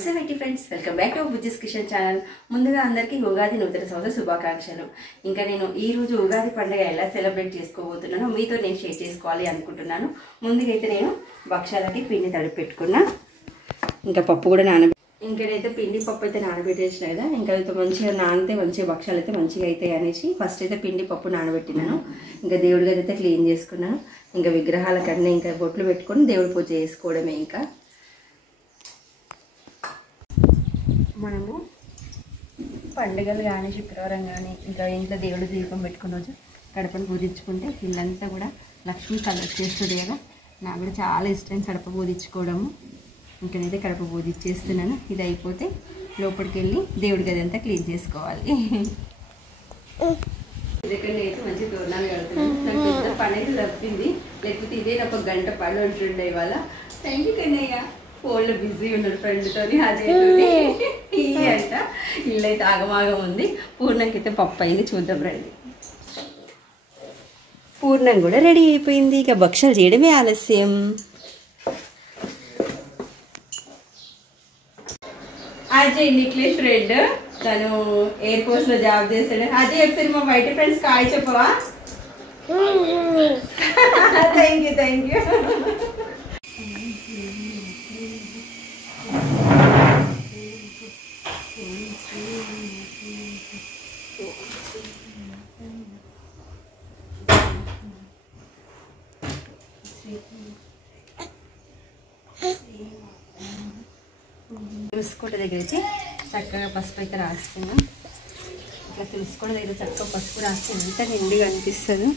నమస్తే friends, welcome back to Bujji's kitchen channel. ముందుగా అందరికీ ఉగాది నూతన సంవత్సర శుభాకాంక్షలు. ఇంకా నేను ఈ రోజు ఉగాది పండుగ ఎలా సెలబ్రేట్ చేసుకోబోతున్నానో మీతో నేను షేర్ చేసుకోవాలి అనుకుంటున్నాను. ముందుగా అయితే నేను భక్షాలకి పిండి తడిపి పెట్టుకున్నా. ఇంకా పప్పు కూడా ఇంకనైతే పిండి పప్పు అయితే నానబెట్టేసిన కదా. ఇంకా అయితే మంచిగా నానితే మంచిగా భక్షాలు అయితే మంచిగా అవుతాయి అనేసి ఫస్ట్ అయితే పిండి పప్పు నానబెట్టినాను. ఇంకా దేవుడి గది అయితే క్లీన్ చేసుకున్నాను. ఇంకా విగ్రహాలకన్నీ ఇంకా బొట్లు పెట్టుకొని దేవుడి పూజ చేసుకోవడమే. ఇంకా మనము పండుగలు కానీ శుక్రవారం కానీ ఇంకా ఇంట్లో దేవుడు దీపం పెట్టుకున్న రోజు కడపను పూజించుకుంటే ఇల్లంతా కూడా లక్ష్మి కలర్ చేస్తుంది కదా. నాకు కూడా చాలా ఇష్టం కడప పూజించుకోవడము. ఇంకనైతే కడప పూజించేస్తున్నాను. ఇది అయిపోతే లోపలికి వెళ్ళి దేవుడి గది అంతా క్లీన్ చేసుకోవాలి. ఇదక్కడ అయితే మంచి తోరణాలు కడుతున్నాను. నాకు పెద్ద పని అయితే తప్పింది, లేకపోతే ఇదే నాకు ఒక గంట పని ఉంటుండే ఇవాళ. Thank you Kannayya. ఫోన్లో బిజీ ఉన్నాడు ఫ్రెండ్తో, అజయ్ అంట. ఇల్లు అయితే ఆగమాగం ఉంది. పూర్ణంకైతే పప్పు అయింది, చూద్దాం రండి. పూర్ణం కూడా రెడీ అయిపోయింది. ఇక భక్షాలు చేయడమే ఆలస్యం. అజయ్ నిక్లేష్ ఫ్రెండ్, తను ఎయిర్ ఫోర్స్ లో జాబ్ చేస్తాడు. అజయ్ ఒకసారి మా బయట ఫ్రెండ్స్ కాయ్ చెప్పవా? Thank you thank you. తులుసుకోట దగ్గర అయితే చక్కగా పసుపు అయితే రాస్తున్నాం. ఇట్లా తులుసుకోట దగ్గర చక్కగా పసుపు రాస్తే ఎంత నిండుగా అనిపిస్తుంది.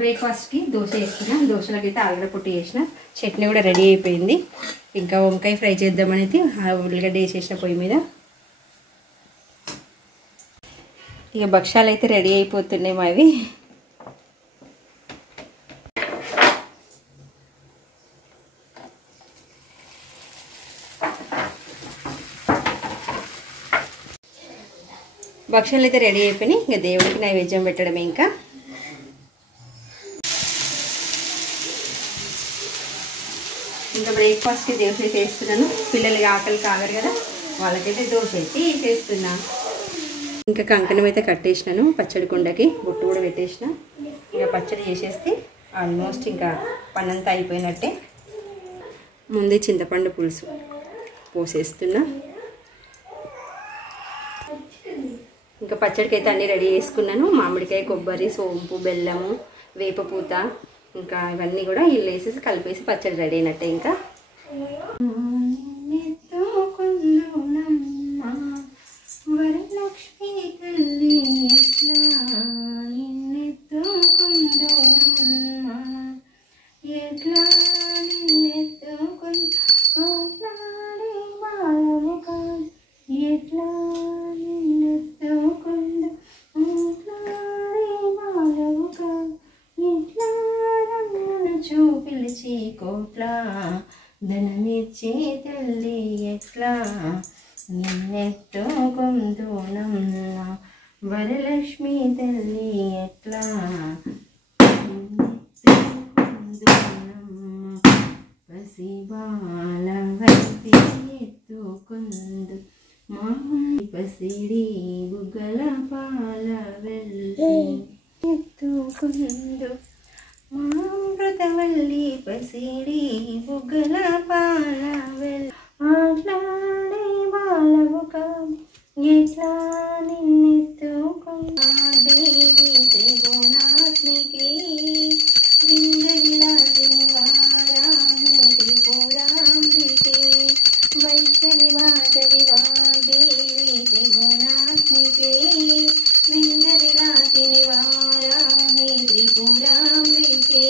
బ్రేక్ఫాస్ట్కి దోశ వేస్తున్నా. దోశలకి అయితే ఆలుగడ్డ పొట్టు చేసిన. చట్నీ కూడా రెడీ అయిపోయింది. ఇంకా వంకాయ ఫ్రై చేద్దామని అయితే ఉల్లిగడ్డ వేసేసిన పొయ్యి మీద. ఇక భక్షాలు అయితే రెడీ అయిపోతున్నాయి మావి. భక్షాలు అయితే రెడీ అయిపోయినాయి. ఇంకా దేవుడికి నైవేద్యం పెట్టడమే. ఇంకా బ్రేక్ఫాస్ట్కి దోశ అయితే వేస్తున్నాను. పిల్లలకి ఆకలి కాగరు కదా, వాళ్ళకైతే దోశ అయితే వేసేస్తున్నా. ఇంకా కంకణం అయితే కట్టేసినాను. పచ్చడి కుండకి బొట్టు కూడా పెట్టేసిన. ఇంకా పచ్చడి చేసేస్తే ఆల్మోస్ట్ ఇంకా పనంతా అయిపోయినట్టే. ముందే చింతపండు పులుసు పోసేస్తున్నా. ఇంకా పచ్చడికి అయితే అన్నీ రెడీ చేసుకున్నాను. మామిడికాయ, కొబ్బరి, సోంపు, బెల్లము, వేపపూత, ఇంకా ఇవన్నీ కూడా ఇల్లు వేసేసి కలిపేసి పచ్చడి రెడీ అయినట్టే. ఇంకా పిలిచి కోట్ల ధనమిచ్చి తల్లి ఎట్లా నిన్నెత్తుకుందునమ్మ వరలక్ష్మి తల్లి ఎట్లా పసిబాల వైపి ఎత్తుకుందు మా పసిడి బుగ్గల పాల వెళ్ళి ఎత్తుకుందు మామృతవల్లి పసిడి బుగ్గల పాల వెళ్ళి ఆట్లాడే బాలముక ఎట్లా నిన్నెత్తుకున్నా దేవి త్రిగుణాత్మికి విందవిలాసిని వారాహి త్రిపురాంబికే వైష్ణవి భాగవి వాగ్దేవి త్రిగుణాత్మికే విందవిలాసిని వారాహి త్రిపురాంబికే.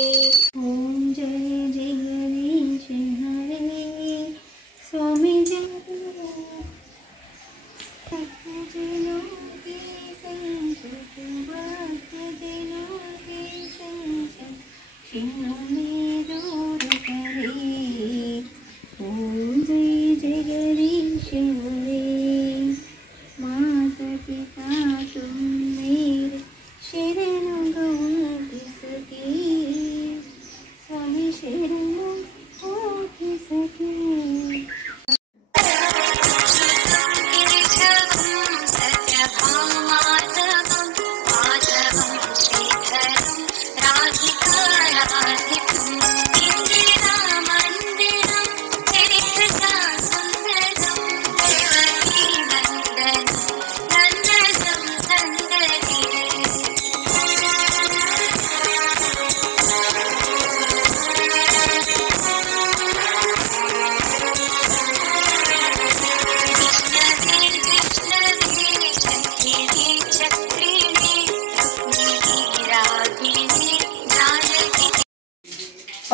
ఓం జయ జయ హరీశ హరే స్వామి జయ जगदीश हरे माता पिता तुम मेरे शरण गौर सके स्वामी शरण हो सके।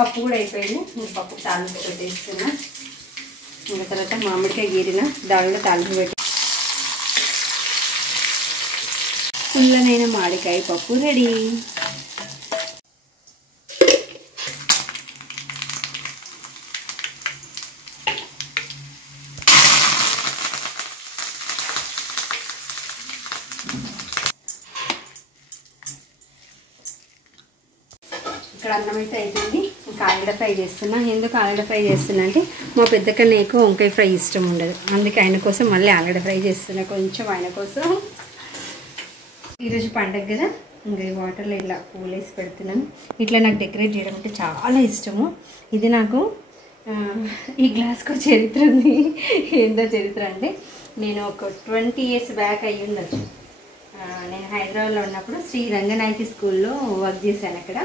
పప్పు కూడా అయిపోయింది. ఇంకా పప్పు తాలింపు పెట్టేస్తున్నా. ఇంకా తర్వాత మామిడికాయ గీరిన దాని కూడా తాలింపు పెట్టి పుల్లనైన మామిడికాయ పప్పు రెడీ. ఇక్కడ అన్నం అయితే అయిపోయింది. ఇంకా ఆలుగడ్డ ఫ్రై చేస్తున్నా. ఎందుకు ఆలుగడ్డ ఫ్రై చేస్తున్నా అంటే మా పెద్దకన్నా ఎక్కువ వంకాయ ఫ్రై ఇష్టం ఉండదు, అందుకే ఆయన కోసం మళ్ళీ ఆలుగడ్డ ఫ్రై చేస్తున్నా కొంచెం ఆయన కోసం. ఈరోజు పండగ కదా, ఇంకా వాటర్లో ఇలా పూలు వేసి పెడుతున్నాను. ఇట్లా నాకు డెకరేట్ చేయడం అంటే చాలా ఇష్టము. ఇది నాకు ఈ గ్లాస్కు చరిత్ర ఉంది. ఏందో చరిత్ర అంటే నేను ఒక 20 years బ్యాక్ అయ్యి ఉండొచ్చు. నేను హైదరాబాద్లో ఉన్నప్పుడు శ్రీ రంగనాయకి స్కూల్లో వర్క్ చేశాను. అక్కడ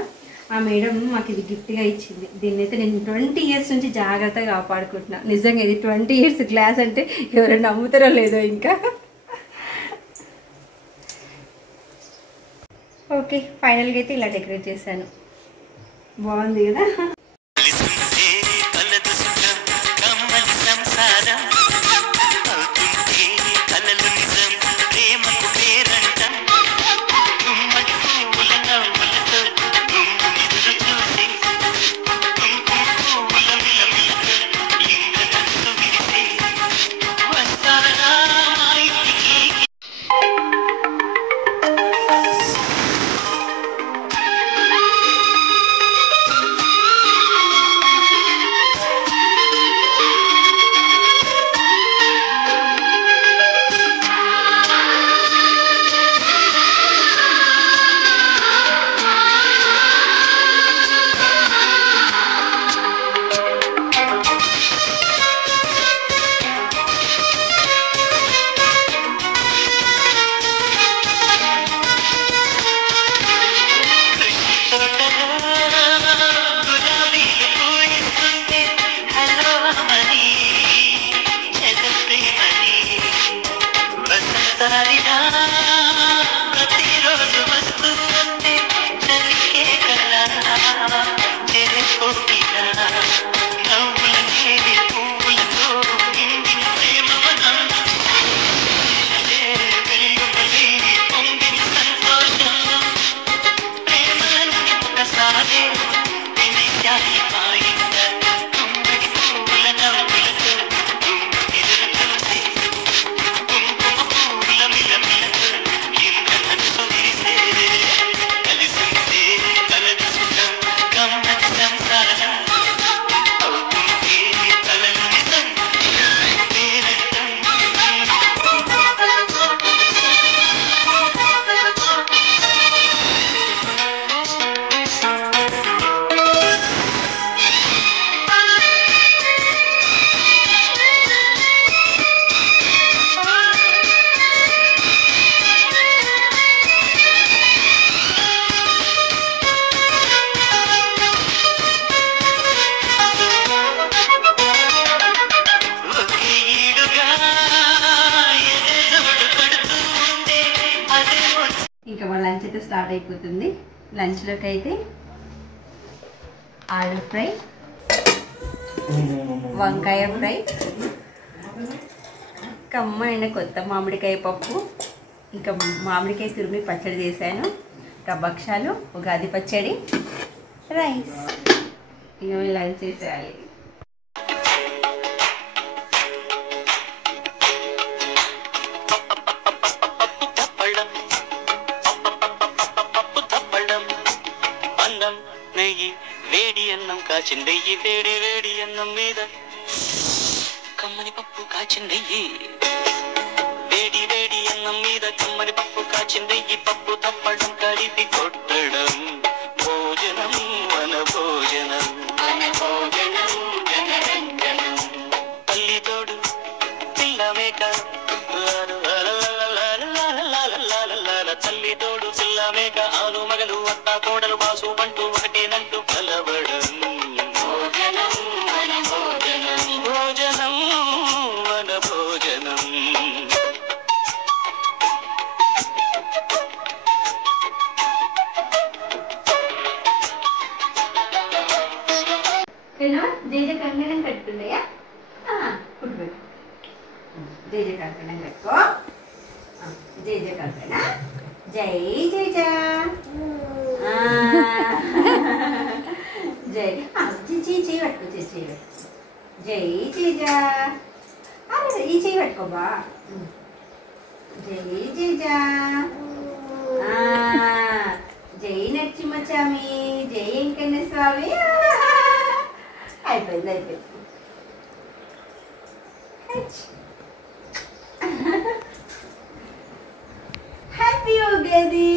ఆ మేడం మాకు ఇది గిఫ్ట్గా ఇచ్చింది. దీన్ని అయితే నేను 20 years నుంచి జాగ్రత్తగా కాపాడుకుంటున్నా. నిజంగా ఇది 20 years గ్లాస్ అంటే ఎవరు నమ్ముతారో లేదో. ఇంకా ఓకే, ఫైనల్గా అయితే ఇలా డెకరేట్ చేశాను. బాగుంది కదా. ఇంకా మా లంచ్ అయితే స్టార్ట్ అయిపోతుంది. లంచ్లోకి అయితే ఆలు ఫ్రై, వంకాయ ఫ్రై, కమ్మైన కొత్త మామిడికాయ పప్పు, ఇంకా మామిడికాయ తురిమి పచ్చడి చేశాను, ఇంకా భక్షాలు, ఉగాది పచ్చడి, రైస్. ఇంకా లంచ్ చేసేయాలి. కాచిందయ్యి వేడి వేడి అన్నం మీద కమ్మని పప్పు కాచిందయ్యి, వేడి వేడి అన్నం మీద కమ్మని పప్పు కాచిందయ్యి, పప్పు తప్పడం కలిపి కొట్టడం, భోజనం మన భోజనం, తల్లి తోడు పిల్ల మేక, తల్లి తోడు పిల్ల మేక, ఆలు మగలు అత్త కోడలు బాసు పంటూ ఒకటేనంటూ కలవడం, జై జై కంకణం కట్టుకున్నాయా పుట్టు పెట్టు జై జై కంకణం కట్టుకో జై జై కంకణ జై జై జా జై చేయి పట్టుకో చేయి పట్టుకో జై జై జా అరే ఈ చేయి పట్టుకోబా జై జై జా జై నరసింహస్వామి జై వెంకన్న స్వామి అయిపోయింది అయిపోయింది హ్యాపీ ఉగాది